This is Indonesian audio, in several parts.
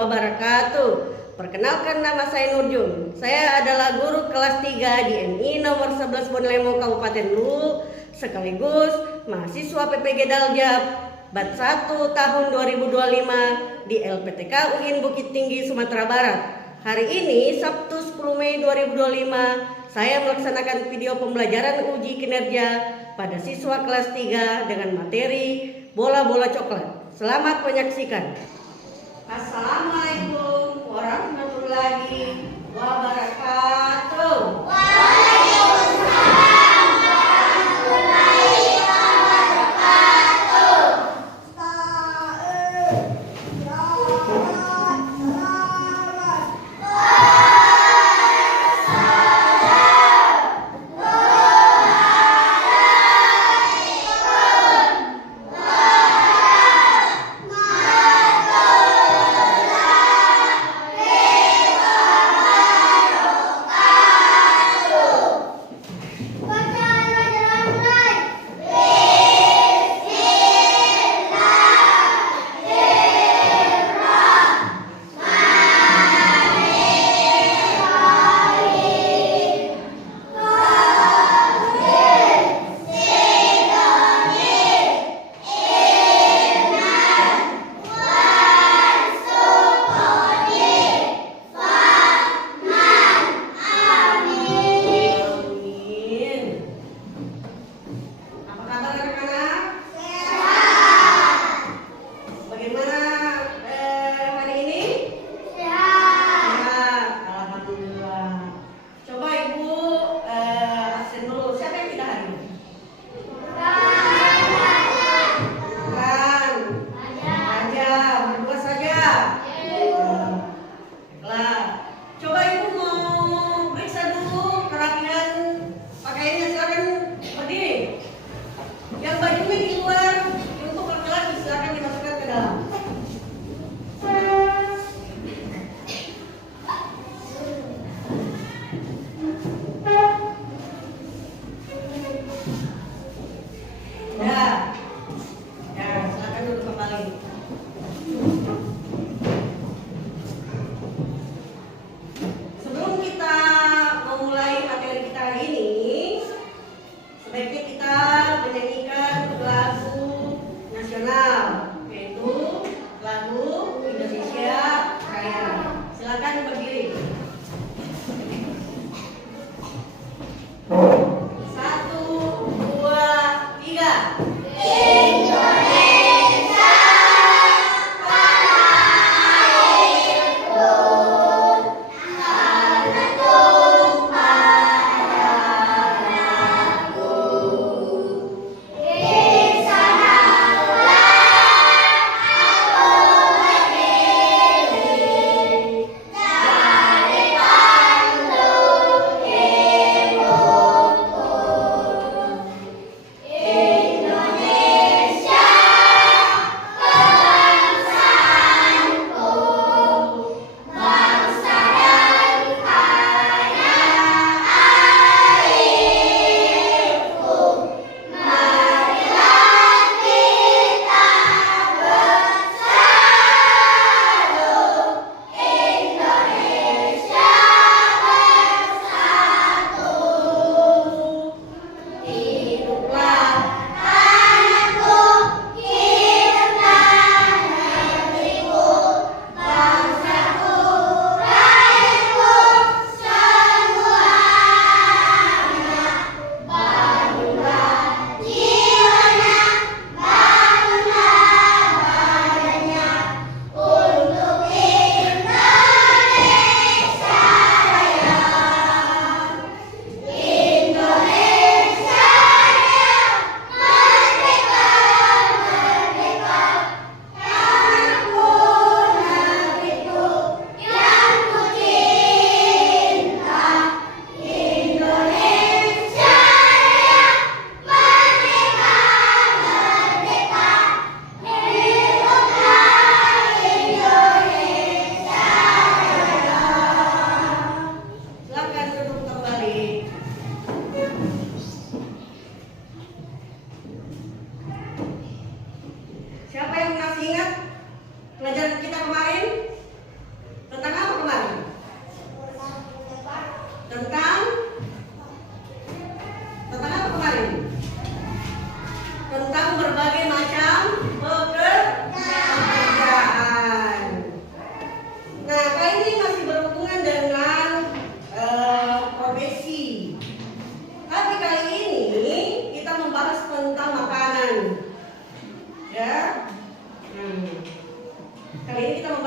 wabarakatuh. Perkenalkan, nama saya Nurjun. Saya adalah guru kelas 3 di MI nomor 11 Bonlemo Kabupaten Luwu, sekaligus mahasiswa PPG Daljab Bat 1 tahun 2025 di LPTK UIN Bukit Tinggi, Sumatera Barat. Hari ini Sabtu 10 Mei 2025, saya melaksanakan video pembelajaran uji kinerja pada siswa kelas 3 dengan materi bola-bola coklat. Selamat menyaksikan. Assalamualaikum warahmatullahi wabarakatuh. Waalaikumsalam warahmatullahi wabarakatuh.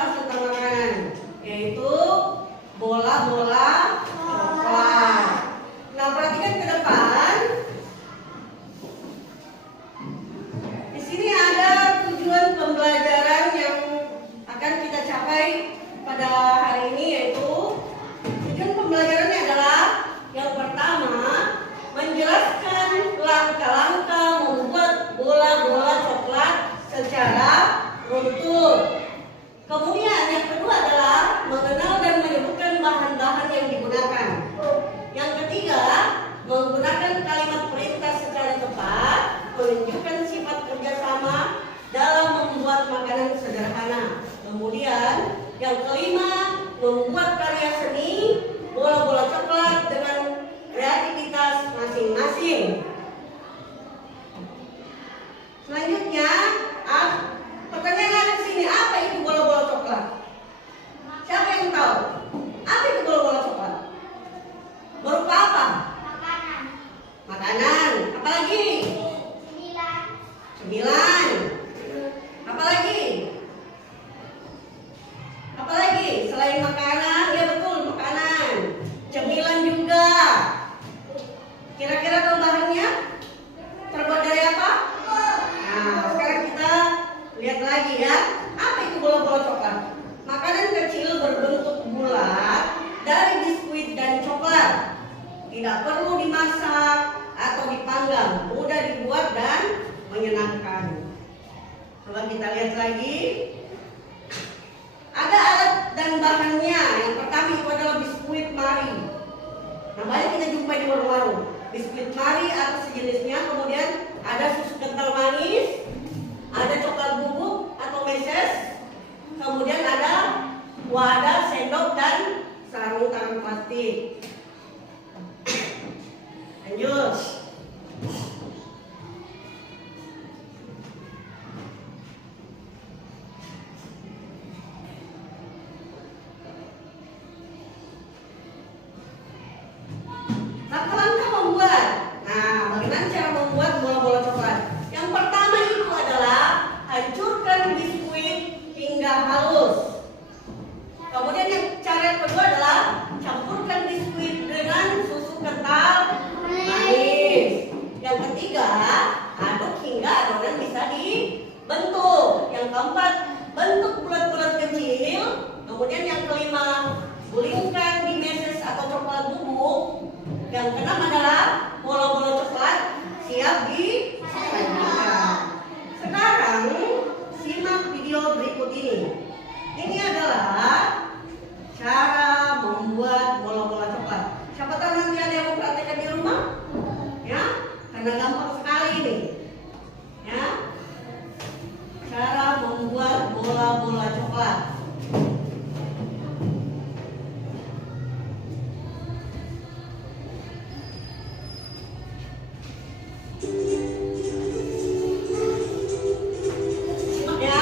membahas tentang makanan, yaitu bola-bola coklat. Nah, perhatikan ke depan. Di sini ada tujuan pembelajaran yang akan kita capai pada hari ini, yaitu tujuan pembelajarannya adalah yang pertama, menjelaskan langkah-langkah membuat bola-bola coklat secara runtuh. Kemudian yang kedua adalah mengenal dan menyebutkan bahan-bahan yang digunakan. Yang ketiga, menggunakan kalimat perintah secara tepat, menunjukkan sifat kerjasama dalam membuat makanan sederhana. Kemudian yang kelima, membuat karya seni bola-bola coklat dengan kreativitas masing-masing. Selanjutnya, pertanyaan ada di sini, apa itu bola-bola coklat? Siapa yang tahu? Apa itu bola-bola coklat? Berupa apa? Makanan. Makanan. Apalagi? Cemilan. Apalagi? Apalagi? Selain makanan, ya betul, makanan. Cemilan juga. Kira-kira tahu bahannya? Terbuat dari apa? Nah, sekarang kita lihat lagi ya. Apa itu bola-bola coklat? Makanan kecil berbentuk bulat dari biskuit dan coklat. Tidak perlu dimasak atau dipanggang, mudah dibuat dan menyenangkan. Coba kita lihat lagi. Ada alat dan bahannya. Yang pertama itu adalah biskuit mari. Nah, banyak kita jumpai di warung-warung. Biskuit mari atau sejenisnya. Kemudian ada susu kental manis, ada coklat bubuk atau meses. Kemudian ada wadah, sendok, dan sarung tangan plastik. Lanjut. Langkah-langkah membuat. Nah, bagaimana cara membuat bola-bola coklat? Yang pertama itu adalah hancurkan biskuit hingga halus. Kemudian cara yang kedua adalah campurkan biskuit dengan susu kental manis. Yang ketiga, aduk hingga adonan bisa dibentuk. Yang keempat, bentuk bulat-bulat kecil. Kemudian yang kelima, gulingkan di meses atau coklat bubuk. Yang keenam adalah bola-bola coklat siap disajikan. Sekarang simak video berikut ini. Ini adalah cara membuat bola-bola coklat. Siapa tahu nanti ada yang mau praktekkan di rumah? Ya, karena gampang sekali ini. Ya, cara membuat bola-bola coklat. Simak ya.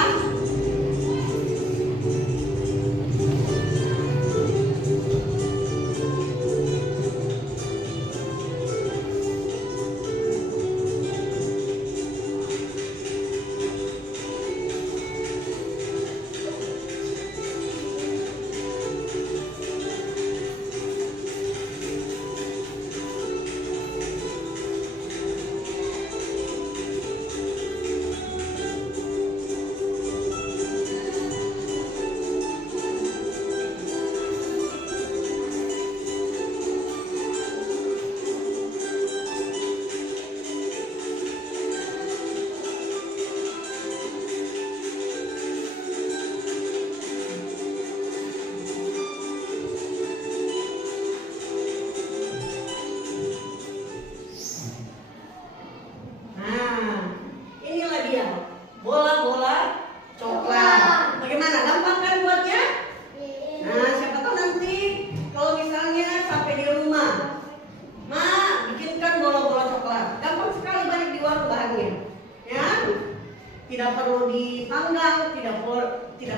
Tidak perlu dipanggang, tidak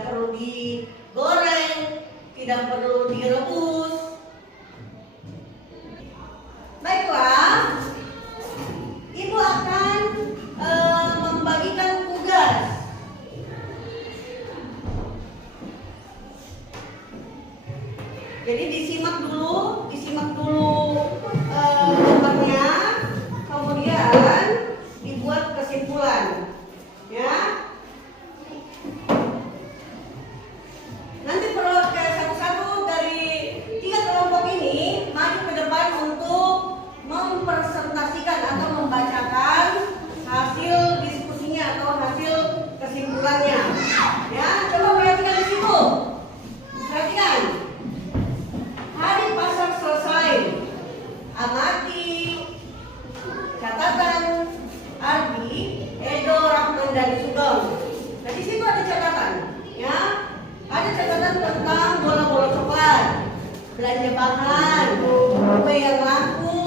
perlu digoreng, tidak perlu direbus. Baiklah, Ibu akan membagikan tugas. Jadi disimak dulu gambarnya, kemudian dibuat kesimpulan, ya. Nanti perlu satu-satu dari 3 kelompok ini maju ke depan untuk mempresentasikan atau membacakan hasil diskusinya atau hasil kesimpulannya. Ya, coba perhatikan di situ. Perhatikan. Hari pasar selesai. Amati catatan Ardi, Edo, Rahman, dan Sugeng. Nah, di situ ada catatan, ya. Ada catatan tentang bola-bola coklat, belanja bahan, kue yang laku,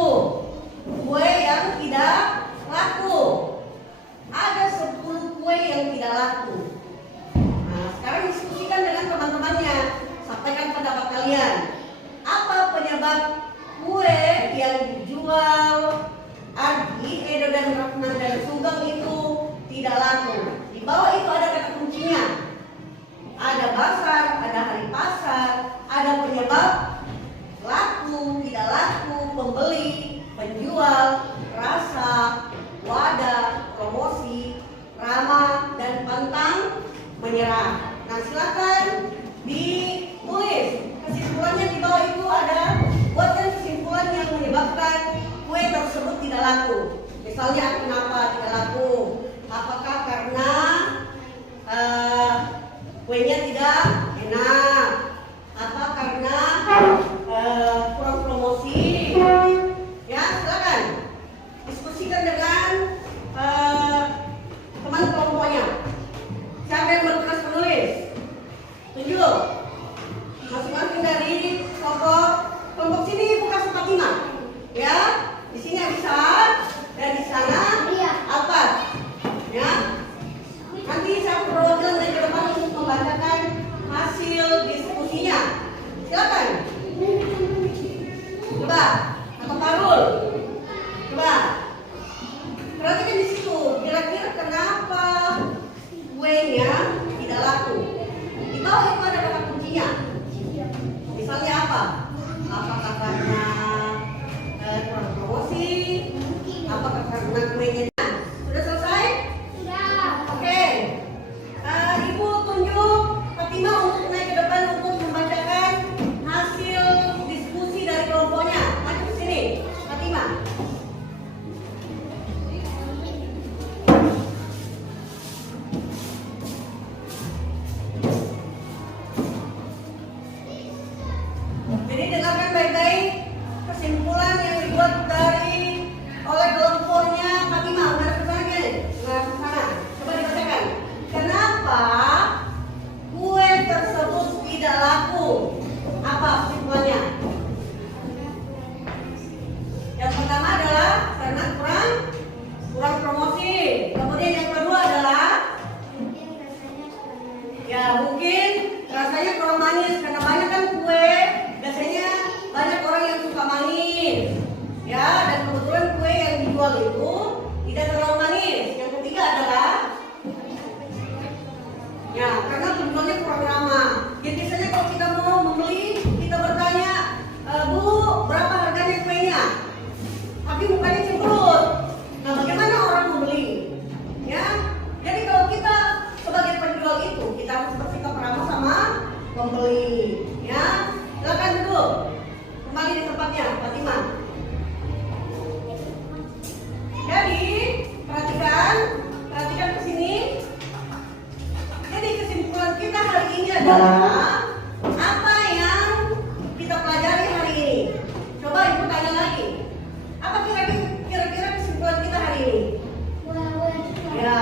kue yang tidak laku. Ada 10 kue yang tidak laku. Nah, sekarang diskusikan dengan teman-temannya, sampaikan pendapat kalian. Apa penyebab kue yang dijual Ardi, Edo, dan Rahman, dan Sugeng itu tidak laku? Di bawah itu ada kata kuncinya. Ada pasar, ada hari pasar, ada penyebab laku, tidak laku, pembeli, penjual, rasa, wadah, promosi, ramah, dan pantang menyerah. Nah, silakan ditulis kesimpulannya di bawah itu ada. Buatkan kesimpulan yang menyebabkan kue tersebut tidak laku. Misalnya kenapa tidak laku? Apakah karena kuenya tidak enak? Apa karena kurang promosi? Ya, silakan diskusikan dengan teman kelompoknya. Siapa yang bertugas menulis? Tunjuk. Masing-masing dari kelompok sini bukan Fatimah. Ya, di sini Abisar dan di sana Alfat. Ya. Nanti saya perwakilan dari depan untuk membacakan hasil diskusinya. Silakan. Coba, atau Parul. Coba. Perhatikan di situ. Kira-kira kenapa kuenya tidak laku? Di bawah itu ada kata kuncinya. Misalnya apa? Apakah karena kurang promosi? Apakah karena kuenya? Sudah selesai? Oke. Ibu tunjuk Fatimah untuk naik ke depan untuk membacakan hasil diskusi dari kelompoknya. Maju ke sini, Fatimah. Jadi dengarkan baik-baik kesimpulan yang dibuat oleh kelompoknya Fatimah. Mana kesannya? Nah, sana. Coba dibacakan. Kenapa kue tersebut tidak laku? Apa kesimpulannya? Yang pertama adalah karena kurang promosi. Kemudian yang kedua adalah ya mungkin rasanya kurang manis karena banyak kan kue. Biasanya banyak orang yang suka manis. Ya, dan kebetulan kue yang dijual itu tidak terlalu manis. Yang ketiga adalah ya, karena penjualnya kurang ramah. Jadi biasanya kalau kita mau membeli, kita bertanya, Bu, berapa harganya kuenya? Tapi mukanya cemberut. Nah, bagaimana orang membeli? Ya, jadi kalau kita sebagai penjual itu, kita harus bersikap ramah sama pembeli. Ya, silakan duduk. Kembali di tempatnya, Fatimah. Jadi, perhatikan ke sini. Jadi kesimpulan kita hari ini adalah apa yang kita pelajari hari ini. Coba ibu tanya lagi. Apa kira-kira kesimpulan kita hari ini? Ya,